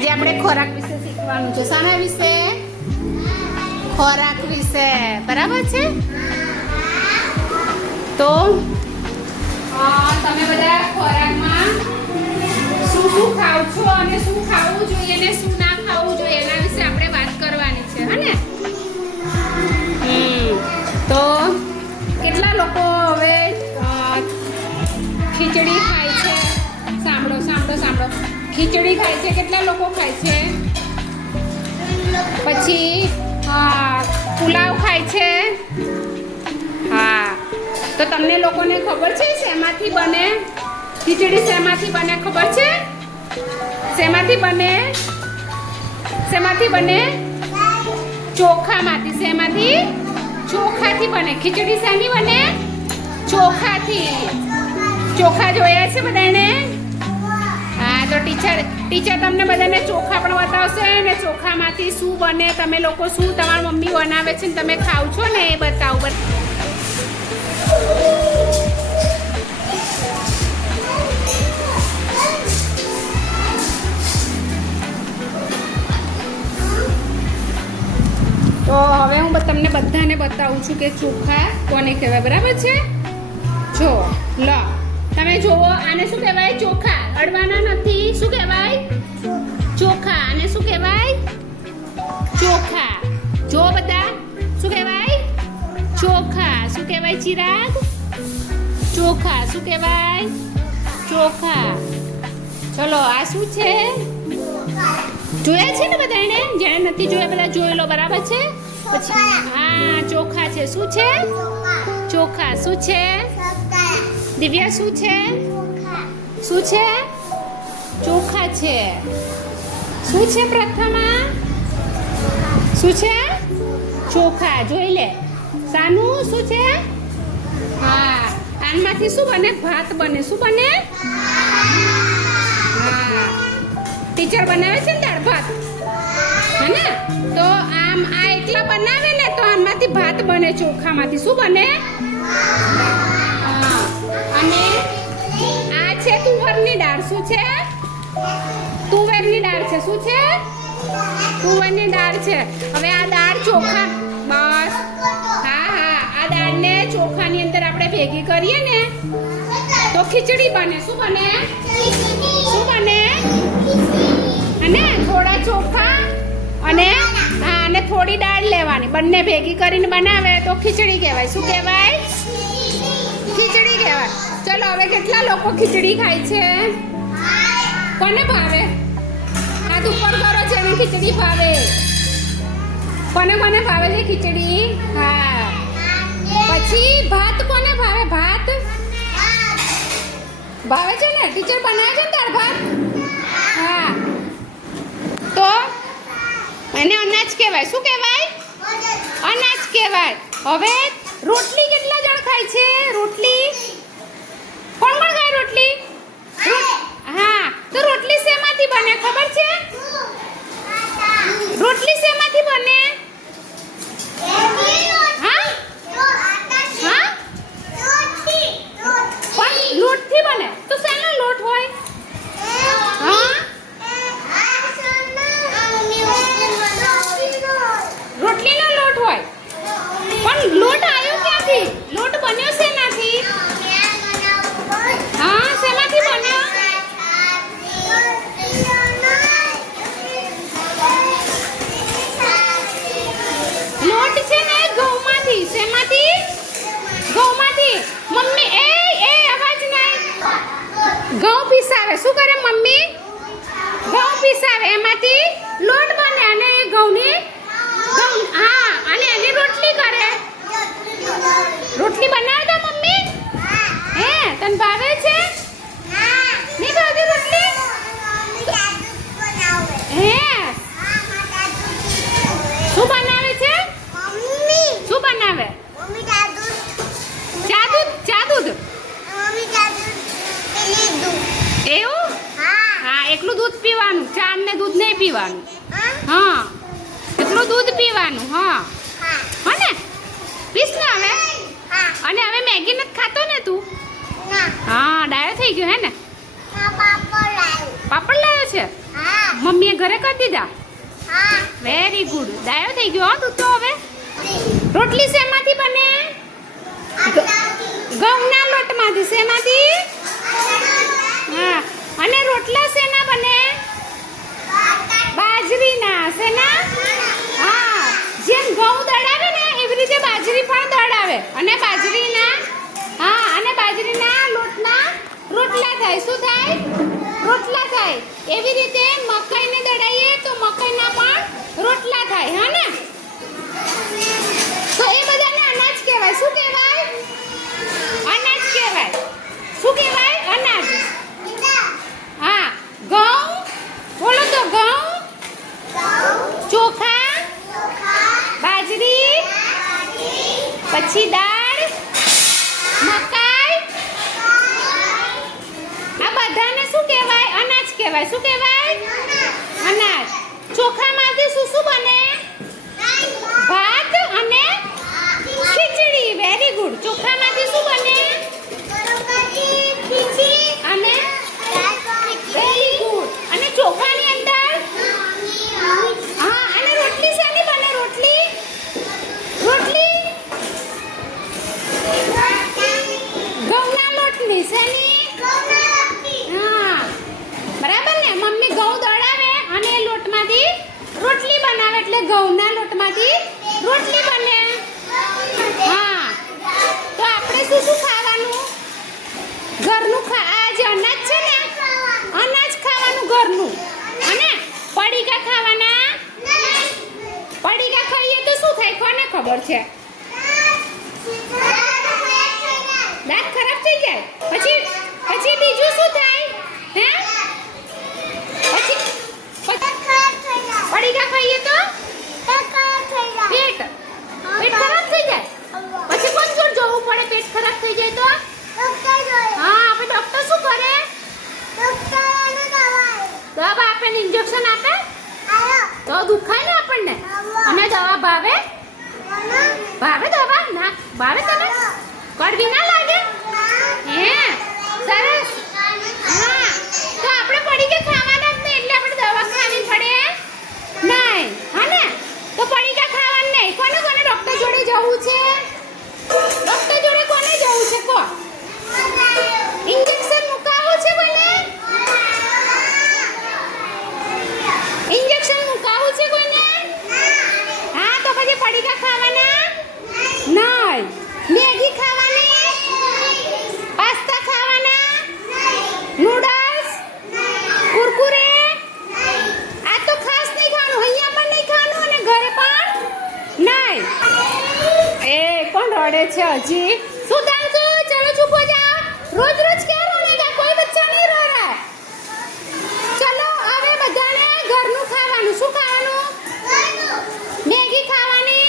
આજે આપણે ખોરાક વિશે શીખવાનું છે. શાના વિશે? ખોરાક વિશે. બરાબર છે? તો તમે બધા ખોરાકમાં શું શું ખાવ છો અને શું ખાવું જોઈએ અને શું ના ખાવું જોઈએ એના વિશે આપણે વાત કરવાની છે. હે ને? તો કેટલા લોકો હવે ખીચડી ખાય છે? સાંભળો ખીચડી ખાય છે. કેટલા લોકો ખાય છે? પછી પુલાવ ખાય છે. હા, તો તમને લોકોને ખબર છે શેમાંથી બને ખીચડી? શેમાંથી બને ખબર છે? શેમાંથી બને? ચોખામાંથી. શેમાંથી? ચોખાથી બને. ખીચડી શેની બને? ચોખાથી. ચોખા જોયા છે બધાને? હા, તો ટીચર તમને બધાને ચોખા પણ બતાવશે ને ચોખામાંથી શું બને, તમે લોકો શું તમારી મમ્મી બનાવે છે ને તમે ખાવ છો ને એ બતાવું. તો હવે હું તમને બધાને બતાવું છું કે ચોખા કોને કહેવાય. બરાબર છે? જો લો તમે જોવો, આને શું કહેવાય? ચોખા. અડવાના નથી. શું કહેવાય? ચોખા. આને શું કહેવાય? ચોખા. જો બધા શું કહેવાય? ચોખા. શું કહેવાય ચિરાગ? ચોખા. શું કહેવાય? ચોખા. ચલો, આ શું છે? જોયા છે ને બધાને? જેને નથી જોયા બધા જોઈ લો. બરાબર છે? પછી હા, ચોખા છે. શું છે? ચોખા. શું છે? દિવ્યા શું છે? શું છે? ચોખા છે. શું છે પ્રથમા? શું છે? ચોખા. જોઈ લે. સાનું શું છે? હા, આનમાંથી શું બને? ભાત બને. શું બને? હા, ટીચર બનાવે છે ને દાળ ભાત, હે ને? તો આમ આ એટલા બનાવે ને તો આમાંથી ભાત બને. ચોખામાંથી શું બને? અને આ છે તુવરની દાળ. શું છે? તુવેરની દાળ છે. શું છે? તુવેરની દાળ છે. હવે આ દાળ ચોખા, બસ હા, આ દાળને ચોખાની અંદર આપણે ભેગી કરીએ ને તો ખીચડી બને. શું બને? શું બને? અને થોડા ચોખા અને થોડી દાળ લેવાની, બંને ભેગી કરીને બનાવે તો ખીચડી કહેવાય. શું કહેવાય? ખીચડી કહેવાય. ચલો, હવે કેટલા લોકો ખીચડી ખાય છે? કોને ભાવે? હાથ ઉપર કરો જેને ખીચડી ભાવે. કોને ભાવે છે ખીચડી? હા. પછી ભાત કોને ભાવે? ભાત ભાવે છે ને? ટીચર બનાવે છે ને દાળ ભાત? હા, તો એને અનાજ કહેવાય. શું કહેવાય? અનાજ કહેવાય. હવે રોટલી કેટલા જણ ખાય છે? રોટલી કોણ ખાય? રોટલી હા, તો રોટલી શેમાંથી બને ખબર છે? રોટલી શેમાંથી બને? હા, પણ લોટથી બને. તો શેનો લોટ હોય? હા, રોટલીનો લોટ હોય. પણ લોટ આવ્યો ક્યાંથી? લોટ બન્યો શેનાથી? હા, શેમાંથી બન્યો? લોટ છે ને ઘઉંમાંથી. શેમાંથી? ઘઉંમાંથી. મમ્મી એ અવાજ નહીં. ઘઉં પીસાવે. શું કરે મમ્મી? ઘઉં પીસાવે. એમાંથી લોટ બને અને એ ઘઉંની હા, અને એની રોટલી કરે. રોટલી બનાવે તો મમ્મી? હે, તને ભાવે છે? નહીં ભાવતી રોટલી? હે, શું બનાવે છે? શું બનાવે? ચા દૂધ. એવું? હા, એકલું દૂધ પીવાનું. ચા ને દૂધ નહીં પીવાનું. હા, એકલું દૂધ પીવાનું. હા, હો ને? પીસ ને હવે. અને હવે મેગી નથી ખાતો ને તું? હા, ડાયો થઈ ગયો હે ને? પાપડ લાવ્યો છે? હા. મમ્મીએ ઘરે કરી દીધા વેરી ગુડ ડાયો થઈ ગયો હો તું તો હવે રોટલી શેમાંથી બને ઘઉંના લોટમાંથી શેમાંથી હા અને રોટલા શેના બને બાજરીના શેના હા જેમ ઘઉં દળાવે ને એવી રીતે બાજરી પણ દળાવે અને બાજરીના હા અને બાજરીના લોટના રોટલા થાય શું થાય રોટલા થાય એવી રીતે મકાઈને દળાઈએ તો મકાઈના પણ રોટલા થાય હા ને તો એ બધાને અનાજ કહેવાય શું કહેવાય અનાજ કહેવાય શું કહેવાય અનાજ હા ઘઉં બોલો તો ઘઉં ચોખા બાજરી પછી દાળ મકાઈ આ બધાને શું કહેવાય અનાજ કહેવાય શું કહેવાય અનાજ ચોખામાંથી શું શું બને ભાત અને ખીચડી વેરી ગુડ ચોખામાંથી શું બને અને વેરી ગુડ અને ચોખાની અંદર હા અને રોટલી શેની બને રોટલી રોટલી ઘઉંના લોટની શેની હા બરાબર ને મમ્મી ઘઉં દળાવે અને એ લોટમાંથી રોટલી બનાવે એટલે ઘઉંના લોટમાંથી રોટલી બને હા તો આપણે શું શું ખાવાનું ઘરનું આ જે અનાજ છે ને અનાજ ખાવાનું ઘરનું અને પડીકા ખાવાના પડીકા ખાઈએ તો શું થાય કોને ખબર છે દાંત ખરાબ થઈ જાય પછી પછી બીજું શું થાય હે પછી પડીકા ખાઈએ તો પેટ ખરાબ થઈ જાય પછી કોણ જોડ જવું પડે પેટ ખરાબ થઈ જાય તો હા આપણે ડોક્ટર શું કરે દવા આપે ને ઇન્જેક્શન આપે તો દુખાય ને આપણને અને દવા ભાવે ભાવે દવા ના ભાવે તને કડવી ના લાગે હે સરસ હા તો આપણે પડીકે ખાવાના જ નહીં એટલે આપણે દવા ખાવી પડે નહીં હા ને તો પડીકા ખાવાનું નહીં કોને કોને ડોક્ટર જોડે જવું છે ડોક્ટર જોડે કોને જવું છે કો ઇન્જેક્શન મુકાવવું છે કોને ઇન્જેક્શન મુકાવવું છે કોને હા તો પછી પડીકા ખાવાના નહીં મેગી ખાવાની પાસ્તા ખાવાના નૂડલ્સ કુરકુરે આ તો ખાસ નહીં ખાવાનું અહીંયા પણ નહીં ખાવાનું અને ઘરે પણ નહીં એ કોણ રડે છે હજી શું થાય છે ચલો ચૂપ હો જાઓ રોજ રોજ ક્યાં રોનેગા કોઈ બચ્ચા નહીં રો રહા ચલો હવે બધાને ઘરનું ખાવાનું શું ખાવાનું મેગી ખાવાની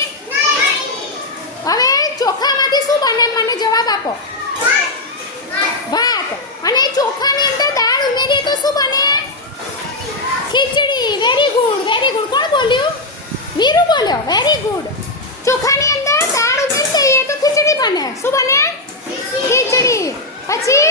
હવે ચોખામાંથી શું બને મને જવાબ આપો ભાત અને ચોખાની અંદર દાળ ઉમેરીએ તો શું બને ખીચડી વેરી ગુડ કોણ બોલ્યું વીરુ બોલ્યો વેરી ગુડ ચોખાની અંદર દાળ ઉમેરી દઈએ તો ખીચડી બને શું બને ખીચડી પછી